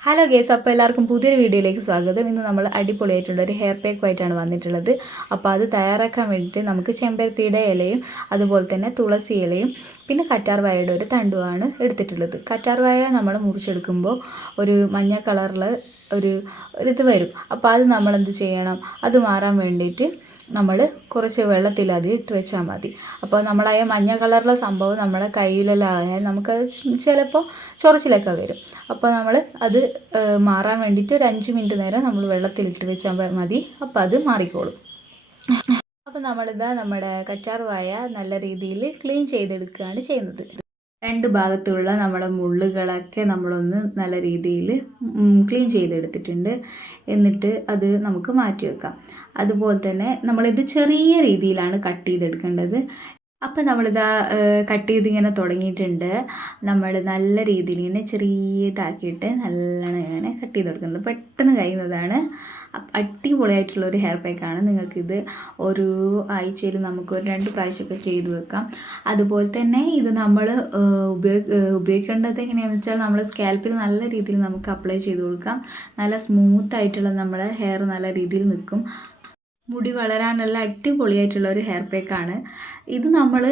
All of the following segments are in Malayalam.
ഹലോ ഗേസ് അപ്പോൾ എല്ലാവർക്കും പുതിയൊരു വീഡിയോയിലേക്ക് സ്വാഗതം. ഇന്ന് നമ്മൾ അടിപൊളിയായിട്ടുള്ള ഒരു ഹെയർ പാക്കുമായിട്ടാണ് വന്നിട്ടുള്ളത്. അപ്പോൾ അത് തയ്യാറാക്കാൻ വേണ്ടിയിട്ട് നമുക്ക് ചെമ്പരത്തിയുടെ ഇലയും അതുപോലെ തന്നെ തുളസി ഇലയും പിന്നെ കറ്റാർ വാഴയുടെ ഒരു തണ്ടുമാണ് എടുത്തിട്ടുള്ളത്. കറ്റാർ വാഴ നമ്മൾ മുറിച്ചെടുക്കുമ്പോൾ ഒരു മഞ്ഞ കളറിൽ ഒരു ഒരു ഇത് വരും. അപ്പോൾ അത് നമ്മൾ എന്ത് ചെയ്യണം? അത് മാറാൻ വേണ്ടിയിട്ട് നമ്മൾ കുറച്ച് വെള്ളത്തിൽ അത് ഇട്ട് വെച്ചാൽ മതി. അപ്പോൾ നമ്മളായ മഞ്ഞ കളറിലെ സംഭവം നമ്മുടെ കയ്യിലെല്ലാം നമുക്ക് ചിലപ്പോൾ ചൊറിച്ചിലൊക്കെ വരും. അപ്പോൾ നമ്മൾ അത് മാറാൻ വേണ്ടിയിട്ട് ഒരു അഞ്ച് മിനിറ്റ് നേരം നമ്മൾ വെള്ളത്തിൽ ഇട്ട് വെച്ചാൽ മതി. അപ്പോൾ അത് മാറിക്കോളും. അപ്പോൾ നമ്മളിതാ നമ്മുടെ കച്ചാറുവായ നല്ല രീതിയിൽ ക്ലീൻ ചെയ്തെടുക്കുകയാണ് ചെയ്യുന്നത്. രണ്ട് ഭാഗത്തുള്ള നമ്മുടെ മുള്ളുകളൊക്കെ നമ്മളൊന്ന് നല്ല രീതിയിൽ ക്ലീൻ ചെയ്തെടുത്തിട്ടുണ്ട്. എന്നിട്ട് അത് നമുക്ക് മാറ്റി വെക്കാം. അതുപോലെ തന്നെ നമ്മളിത് ചെറിയ രീതിയിലാണ് കട്ട് ചെയ്തെടുക്കേണ്ടത്. അപ്പം നമ്മളിതാ കട്ട് ചെയ്ത് ഇങ്ങനെ തുടങ്ങിയിട്ടുണ്ട്. നമ്മൾ നല്ല രീതിയിൽ ഇങ്ങനെ ചെറിയതാക്കിയിട്ട് നല്ലോണം ഇങ്ങനെ കട്ട് ചെയ്ത് കൊടുക്കുന്നത് പെട്ടെന്ന് കഴിയുന്നതാണ്. അടിപൊളിയായിട്ടുള്ള ഒരു ഹെയർ പാക്കാണ് നിങ്ങൾക്കിത് ഒരു ആഴ്ചയിൽ നമുക്ക് ഒരു രണ്ട് പ്രാവശ്യമൊക്കെ ചെയ്തു വെക്കാം. അതുപോലെ തന്നെ ഇത് നമ്മൾ ഉപയോഗ ഉപയോഗിക്കേണ്ടത് എങ്ങനെയാണെന്ന് വെച്ചാൽ നമ്മൾ സ്കാൽപ്പിൽ നല്ല രീതിയിൽ നമുക്ക് അപ്ലൈ ചെയ്ത് കൊടുക്കാം. നല്ല സ്മൂത്ത് ആയിട്ടുള്ള നമ്മുടെ ഹെയർ നല്ല രീതിയിൽ നിൽക്കും. മുടി വളരാനുള്ള അടിപൊളിയായിട്ടുള്ള ഒരു ഹെയർ പാക്കാണ് ഇത് നമ്മൾ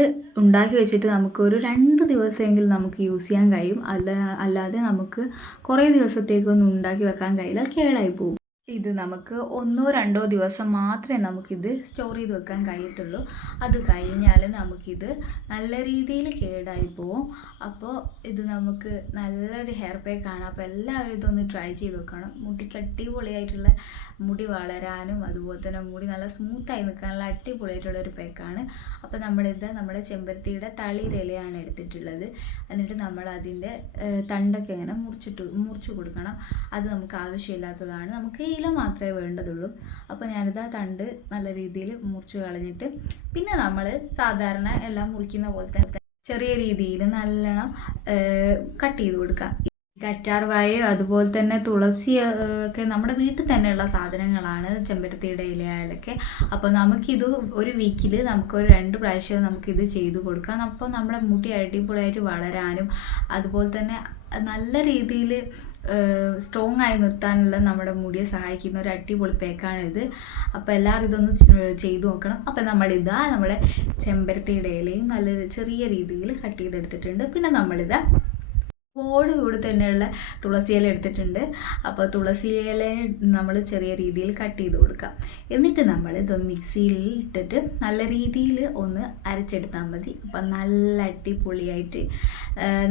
ഉണ്ടാക്കി വെച്ചിട്ട് നമുക്ക് ഒരു രണ്ട് ദിവസമെങ്കിലും നമുക്ക് യൂസ് ചെയ്യാൻ കഴിയും. അല്ല അല്ലാതെ നമുക്ക് കുറേ ദിവസത്തേക്കൊന്നും ഉണ്ടാക്കി വെക്കാൻ കഴിയില്ല. കേടായി പോകും ഇത് നമുക്ക് ഒന്നോ രണ്ടോ ദിവസം മാത്രമേ നമുക്കിത് സ്റ്റോർ ചെയ്ത് വെക്കാൻ കഴിയത്തുള്ളൂ. അത് കഴിഞ്ഞാൽ നമുക്കിത് നല്ല രീതിയിൽ കേടായി പോവും. അപ്പോൾ ഇത് നമുക്ക് നല്ലൊരു ഹെയർ പാക്ക് ആണ് അപ്പോൾ എല്ലാവരും ഇതൊന്ന് ട്രൈ ചെയ്ത് വെക്കണം മുടിക്ക് അടിപൊളിയായിട്ടുള്ള മുടി വളരാനും അതുപോലെ തന്നെ മുടി നല്ല സ്മൂത്തായി നിൽക്കാനുള്ള അടിപൊളിയായിട്ടുള്ള ഒരു പാക്കാണ് അപ്പോൾ നമ്മളിത് നമ്മുടെ ചെമ്പരത്തിയുടെ തളിരിലയാണ് എടുത്തിട്ടുള്ളത്. എന്നിട്ട് നമ്മൾ അതിന്റെ തണ്ടൊക്കെ ഇങ്ങനെ മുറിച്ചിട്ട് മുറിച്ചു കൊടുക്കണം. അത് നമുക്ക് ആവശ്യമില്ലാത്തതാണ്. നമുക്ക് ഇല മാത്രമേ വേണ്ടതുള്ളൂ. അപ്പോൾ ഞാനിത് ആ തണ്ട് നല്ല രീതിയിൽ മുറിച്ച് കളഞ്ഞിട്ട് പിന്നെ നമ്മൾ സാധാരണ എല്ലാം മുറിക്കുന്ന പോലെ തന്നെ ചെറിയ രീതിയിൽ നല്ലോണം കട്ട് ചെയ്ത് കൊടുക്കാം കറ്റാർ വായയോ അതുപോലെ തന്നെ തുളസി ഒക്കെ നമ്മുടെ വീട്ടിൽ തന്നെയുള്ള സാധനങ്ങളാണ് ചെമ്പരത്തിയുടെ ഇലയായാലൊക്കെ അപ്പോൾ നമുക്കിത് ഒരു വീക്കിൽ നമുക്കൊരു രണ്ട് പ്രാവശ്യം നമുക്കിത് ചെയ്ത് കൊടുക്കാം. അപ്പോൾ നമ്മുടെ മുടി അടിപൊളിയായിട്ട് വളരാനും അതുപോലെ തന്നെ നല്ല രീതിയിൽ സ്ട്രോങ് ആയി നിർത്താനുള്ള നമ്മുടെ മുടിയെ സഹായിക്കുന്ന ഒരു അടിപൊളി പേക്കാണിത് അപ്പോൾ എല്ലാവരും ഇതൊന്ന് ചെയ്തു നോക്കണം. അപ്പോൾ നമ്മളിതാ നമ്മുടെ ചെമ്പരത്തിയുടെ ഇലയും നല്ല ചെറിയ രീതിയിൽ കട്ട് ചെയ്തെടുത്തിട്ടുണ്ട്. പിന്നെ നമ്മളിതാ ഓട് കൂടി തന്നെയുള്ള തുളസി ഇല എടുത്തിട്ടുണ്ട്. അപ്പോൾ തുളസി ഇല നമ്മൾ ചെറിയ രീതിയിൽ കട്ട് ചെയ്ത് കൊടുക്കാം. എന്നിട്ട് നമ്മൾ ഇതൊന്ന് മിക്സിയിൽ ഇട്ടിട്ട് നല്ല രീതിയിൽ ഒന്ന് അരച്ചെടുത്താൽ മതി. അപ്പം നല്ല അടിപൊളിയായിട്ട്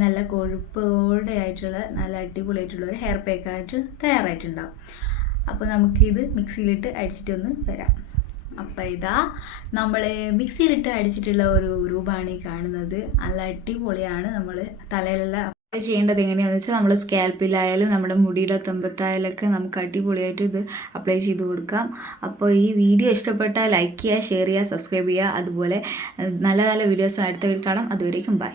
നല്ല കൊഴുപ്പോടെ ആയിട്ടുള്ള നല്ല അടിപൊളിയായിട്ടുള്ള ഒരു ഹെയർ പാക്കായിട്ട് തയ്യാറായിട്ടുണ്ടാവും. അപ്പോൾ നമുക്കിത് മിക്സിയിലിട്ട് അടിച്ചിട്ടൊന്ന് വരാം. അപ്പം ഇതാ നമ്മൾ മിക്സിയിലിട്ട് അടിച്ചിട്ടുള്ള ഒരു രൂപമാണ് ഈ കാണുന്നത്. നല്ല അടിപൊളിയാണ്. നമ്മൾ തലയിലുള്ള ചെയ്യേണ്ടത് എങ്ങനെയാണെന്ന് വെച്ചാൽ നമ്മൾ സ്കാൽപ്പിലായാലും നമ്മുടെ മുടിയുടെ തുമ്പത്തായാലൊക്കെ നമുക്ക് അടിപൊളിയായിട്ട് ഇത് അപ്ലൈ ചെയ്ത് കൊടുക്കാം. അപ്പോൾ ഈ വീഡിയോ ഇഷ്ടപ്പെട്ടാൽ ലൈക്ക് ചെയ്യുക ഷെയർ ചെയ്യുക സബ്സ്ക്രൈബ് ചെയ്യുക. അതുപോലെ നല്ല നല്ല വീഡിയോസ് അടുത്ത വീട്ടിൽ കാണാം. അതുവരേക്കും ബൈ.